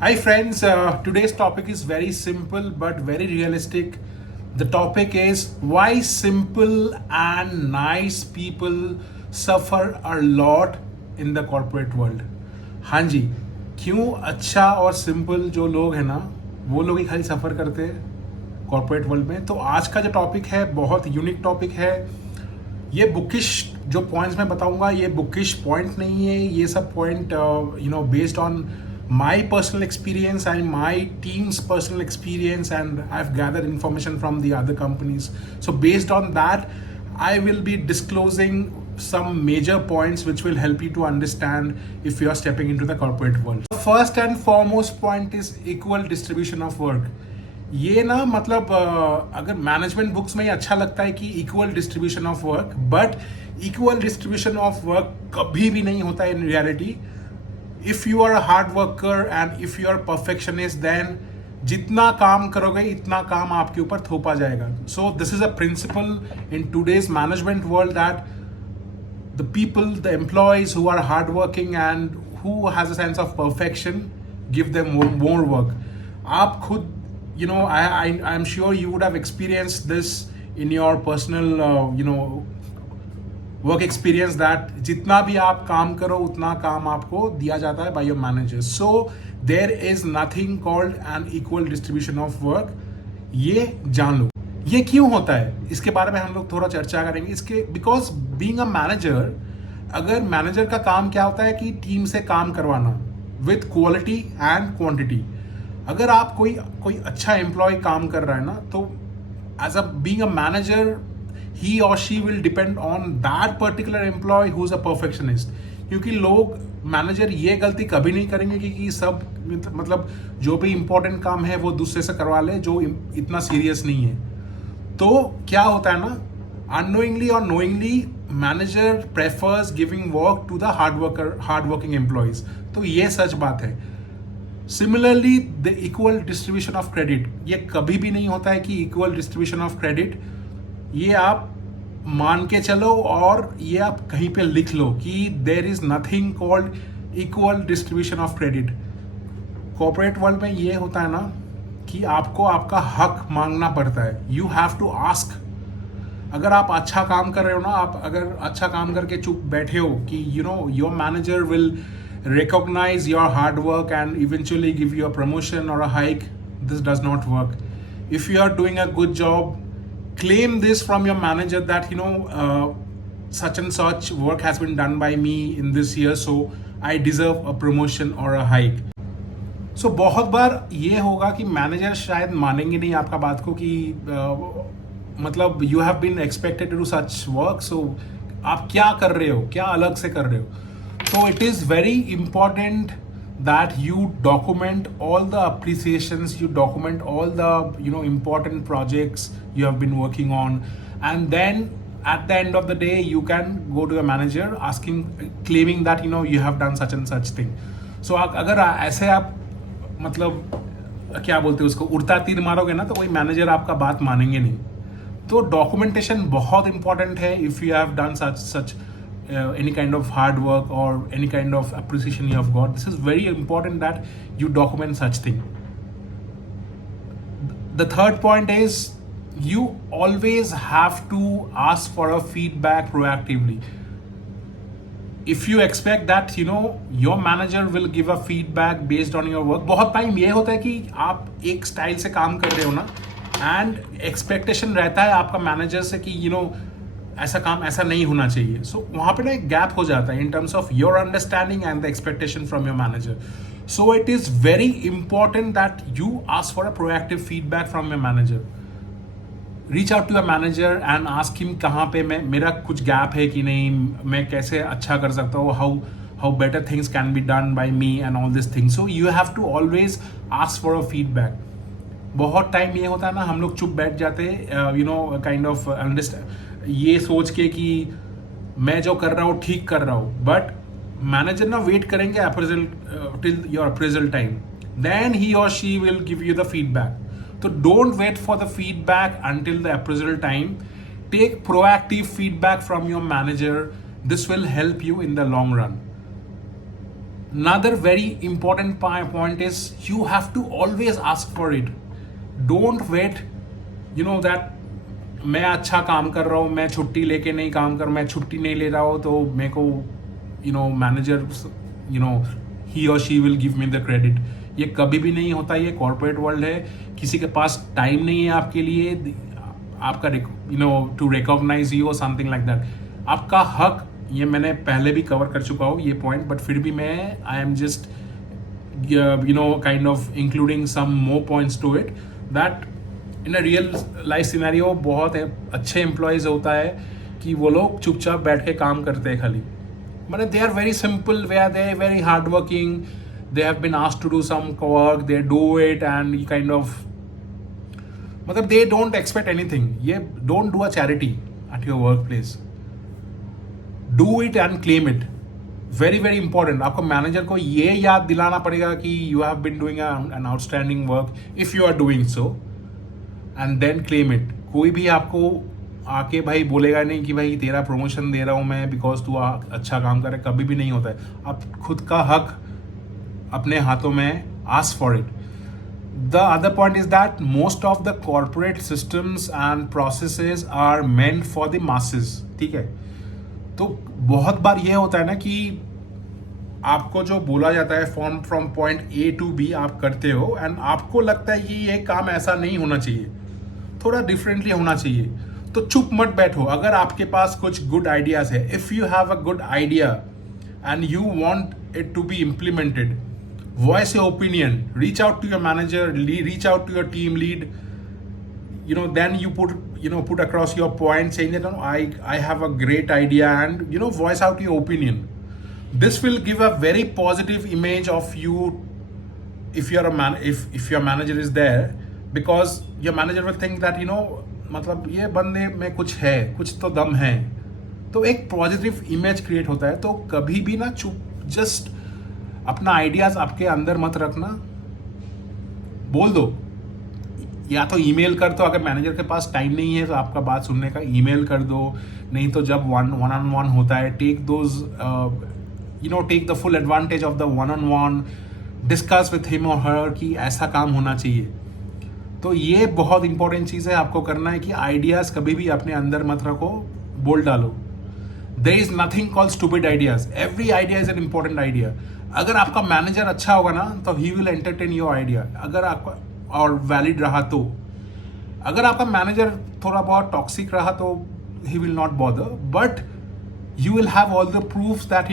Hi, friends. Today's topic is very simple but very realistic. The topic is why simple and nice people suffer a lot in the corporate world. हाँ जी, क्यों अच्छा और simple जो लोग हैं ना, वो लोग ही खाली सफ़र करते हैं कॉर्पोरेट वर्ल्ड में। तो आज का जो टॉपिक है बहुत यूनिक टॉपिक है। ये बुकिश जो पॉइंट्स मैं बताऊंगा, ये बुकिश पॉइंट नहीं है। ये सब point based on my personal experience and my team's personal experience, and I've gathered information from the other companies. So based on that, I will be disclosing some major points which will help you to understand if you are stepping into the corporate world. First and foremost point is equal distribution of work. ये ना मतलब अगर management books में ही अच्छा लगता है कि equal distribution of work, but equal distribution of work कभी भी नहीं होता in reality. If you are a hard worker and if you are perfectionist, then जितना काम करोगे इतना काम आपके ऊपर थोपा जाएगा. So this is a principle in today's management world that the people, the employees who are hardworking and who has a sense of perfection, give them more work. आप खुद, I'm sure you would have experienced this in your personal, work experience, that जितना भी आप काम करो उतना काम आपको दिया जाता है by your managers. So there is nothing called an equal distribution of work. ये जान लो. ये क्यों होता है, इसके बारे में हम लोग थोड़ा चर्चा करेंगे. इसके बिकॉज बीइंग अ मैनेजर, अगर मैनेजर का काम क्या होता है कि टीम से काम करवाना विथ क्वालिटी एंड क्वांटिटी. अगर आप कोई अच्छा एम्प्लॉय काम कर रहा है ना, तो as a being a manager, he और she will depend on that particular employee who is a perfectionist. क्योंकि लोग, मैनेजर ये गलती कभी नहीं करेंगे कि सब मतलब जो भी इंपॉर्टेंट काम है वो दूसरे से करवा ले जो इतना सीरियस नहीं है. तो क्या होता है ना, अननोइंगली और knowingly manager prefers giving work to the hard working employees. तो ये सच बात है. Similarly the equal distribution of credit, ये कभी भी नहीं होता है कि इक्वल डिस्ट्रीब्यूशन ऑफ क्रेडिट. ये आप मान के चलो और ये आप कहीं पे लिख लो कि there is nothing called equal distribution of credit. Corporate world में ये होता है ना कि आपको आपका हक मांगना पड़ता है. You have to ask. अगर आप अच्छा काम कर रहे हो ना, आप अगर अच्छा काम करके चुप बैठे हो कि your manager will recognize your hard work and eventually give you a promotion or a hike, this does not work. If you are doing a good job, claim this from your manager that such and such work has been done by me in this year, so I deserve a promotion or a hike. So बहुत बार ये होगा कि manager शायद मानेंगे नहीं आपका बात को कि मतलब you have been expected to do such work, so आप क्या कर रहे हो, क्या अलग से कर रहे हो. So it is very important that you document all the appreciations, you document all the important projects you have been working on, and then at the end of the day you can go to your manager asking, claiming that you have done such and such thing. So अगर ऐसे आप मतलब क्या बोलते हैं उसको, उड़ता तीर मारोगे ना, तो कोई मैनेजर आपका बात मानेंगे नहीं. तो डॉक्यूमेंटेशन बहुत इंपॉर्टेंट है. If you have done such any kind of hard work or any kind of appreciation you have got, this is very important that you document such thing. The third point is you always have to ask for a feedback proactively. If you expect that your manager will give a feedback based on your work, बहुत time ये होता है कि आप एक style से काम कर रहे हो ना, एंड एक्सपेक्टेशन रहता है आपका मैनेजर से कि ऐसा काम ऐसा नहीं होना चाहिए. सो वहाँ पे ना एक गैप हो जाता है in terms of your understanding and the expectation from your manager. So it is very important that you ask for a proactive feedback from your manager. Reach out to your manager and ask him कहाँ पे मेरा कुछ gap है कि नहीं, मैं कैसे अच्छा कर सकता हूँ, how better things can be done by me and all this things. So you have to always ask for a feedback. बहुत टाइम ये होता है ना, हम लोग चुप बैठ जाते काइंड ऑफ अंडरस्टैंड, ये सोच के कि मैं जो कर रहा हूँ ठीक कर रहा हूँ, बट मैनेजर ना वेट करेंगे appraisal till your appraisal time, then he और she will give you the feedback. तो don't wait for the feedback until the appraisal time. Take proactive feedback from your manager. This will help you in the long run. another very important point is you have to always ask for it. Don't wait, that मैं अच्छा काम कर रहा हूँ, मैं छुट्टी लेके नहीं काम कर, मैं छुट्टी नहीं ले रहा हूँ तो मेरे को मैनेजर ही और she will give me the credit. ये कभी भी नहीं होता. ये कॉर्पोरेट वर्ल्ड है. किसी के पास टाइम नहीं है आपके लिए, आपका टू रिकॉग्नाइज यू और समथिंग लाइक दैट. आपका हक, ये मैंने पहले भी कवर कर चुका हूँ ये पॉइंट, बट फिर भी मैं I am just kind of including some more points to it. That in a real life scenario बहुत अच्छे एम्प्लॉयज़ होता है कि वो लोग चुपचाप बैठ के काम करते हैं खाली. मतलब दे आर वेरी सिंपल, वे are they very hard working, they have been asked to do some work, they do it and kind of, मतलब दे डोंट एक्सपेक्ट एनीथिंग. ये don't do a charity at your work place. Do it and claim it. Very very important. आपको manager को ये याद दिलाना पड़ेगा कि you have been doing an outstanding work if you are doing so, and then claim it. कोई भी आपको आके भाई बोलेगा नहीं कि भाई तेरा प्रमोशन दे रहा हूँ मैं बिकॉज तू अच्छा काम कर रहा है. कभी भी नहीं होता है. आप खुद का हक अपने हाथों में, ask for it. The other point is that most of the corporate systems and processes are meant for the masses. ठीक है. तो बहुत बार ये होता है ना कि आपको जो बोला जाता है from point A to B आप करते हो एंड आपको लगता है कि ये काम ऐसा नहीं होना चाहिए, थोड़ा डिफरेंटली होना चाहिए. तो चुप मत बैठो. अगर आपके पास कुछ गुड आइडियाज है, if you have a good idea and you want it to be implemented, voice your opinion, reach out to your manager, reach out to your team lead, then you put across your point saying that I have a great idea, and voice out your opinion. This will give a very positive image of you if you're if your manager is there, because your manager will think that मतलब ये बंदे में कुछ है, कुछ तो दम है. तो एक पॉजिटिव इमेज क्रिएट होता है. तो कभी भी ना चुप, जस्ट अपना आइडियाज आपके अंदर मत रखना, बोल दो. या तो ईमेल कर दो, अगर मैनेजर के पास टाइम नहीं है तो आपका बात सुनने का, ईमेल कर दो. नहीं तो जब वन ऑन वन होता है, take the full advantage of the one on one, discuss with him और हर कि ऐसा काम होना चाहिए. तो ये बहुत इंपॉर्टेंट चीज़ है आपको करना है कि आइडियाज कभी भी अपने अंदर मत रखो, बोल डालो. There is nothing called stupid ideas. Every idea is an important idea. अगर आपका मैनेजर अच्छा होगा ना तो he will entertain your idea, अगर आपका और वैलिड रहा तो. अगर आपका मैनेजर थोड़ा बहुत टॉक्सिक रहा तो he will not bother, but you will have all the proofs that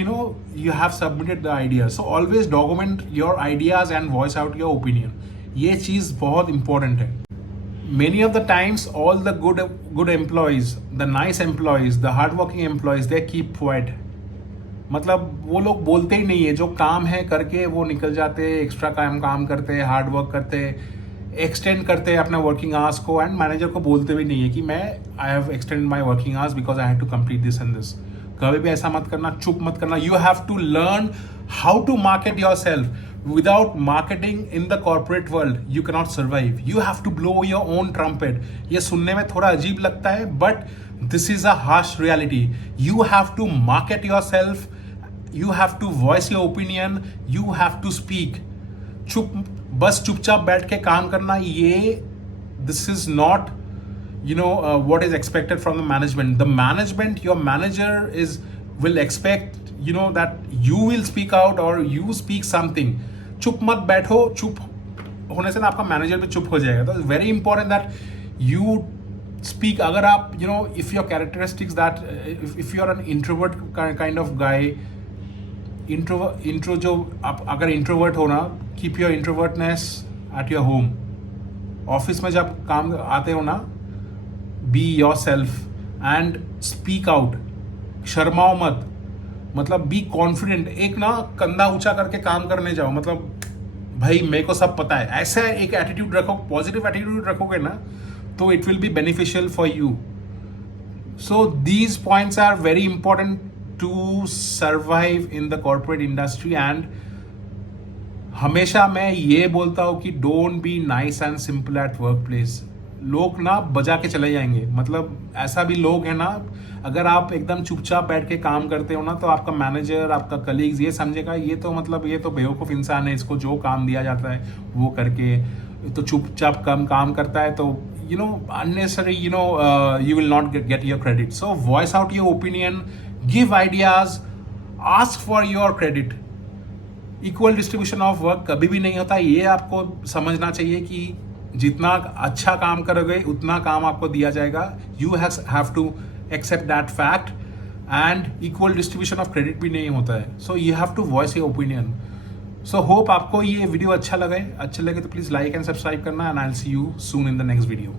you have submitted the ideas. So always document your ideas and voice out your opinion. ये चीज़ बहुत important है. Many of the times all the good employees, the nice employees, the hardworking employees, they keep quiet. मतलब वो लोग बोलते ही नहीं है, जो काम है करके वो निकल जाते हैं, एक्स्ट्रा काम करते हैं, हार्ड वर्क करते हैं, एक्सटेंड करते हैं अपना वर्किंग आवर्स को, एंड मैनेजर को बोलते भी नहीं है कि मैं I have extend my working hours because I have to complete this and this. कभी भी ऐसा मत करना, चुप मत करना. You have to learn how to market yourself. Without marketing in the corporate world, you cannot survive. You have to blow your own trumpet. ये सुनने में थोड़ा अजीब लगता है, but this is a harsh reality. You have to market yourself. You have to voice your opinion. You have to speak. बस चुपचाप बैठ के काम करना, ये this is not what is expected from the management. The management, your manager will expect that you will speak out or you speak something. चुप मत बैठो. चुप होने से ना आपका मैनेजर भी चुप हो जाएगा. तो very important that you speak. अगर आप if your characteristics that if you are an introvert kind of guy, intro जो आप अगर इंट्रोवर्ट हो ना, keep your introvertness at your home. Office में जब काम आते हो ना, be yourself and speak out. शर्माओ मत. मतलब बी कॉन्फिडेंट. एक ना कंधा ऊंचा करके काम करने जाओ, मतलब भाई मेरे को सब पता है, ऐसा एक एटीट्यूड रखो. पॉजिटिव एटीट्यूड रखोगे ना तो it will be beneficial for you. So these points are very important to survive in the corporate industry. And हमेशा मैं ये बोलता हूँ कि don't be nice and simple at work place. लोग ना बजा के चले जाएंगे। मतलब ऐसा भी लोग हैं ना, अगर आप एकदम चुपचाप बैठ के काम करते हो ना, तो आपका मैनेजर, आपका कलीग्स ये समझेगा ये तो मतलब ये तो बेवकूफ़ इंसान है, इसको जो काम दिया जाता है वो करके तो चुपचाप कम काम करता है, तो unnecessary, you will not get your credit. So voice out your opinion, give ideas, ask for your credit. Equal distribution of work कभी भी नहीं होता, ये आपको समझना चाहिए कि जितना अच्छा काम करोगे उतना काम आपको दिया जाएगा। You have to accept that fact, and equal distribution of credit भी नहीं होता है। So you have to voice your opinion. So hope आपको ये वीडियो अच्छा लगे तो प्लीज़ लाइक एंड सब्सक्राइब करना, and I will see you soon in the next video.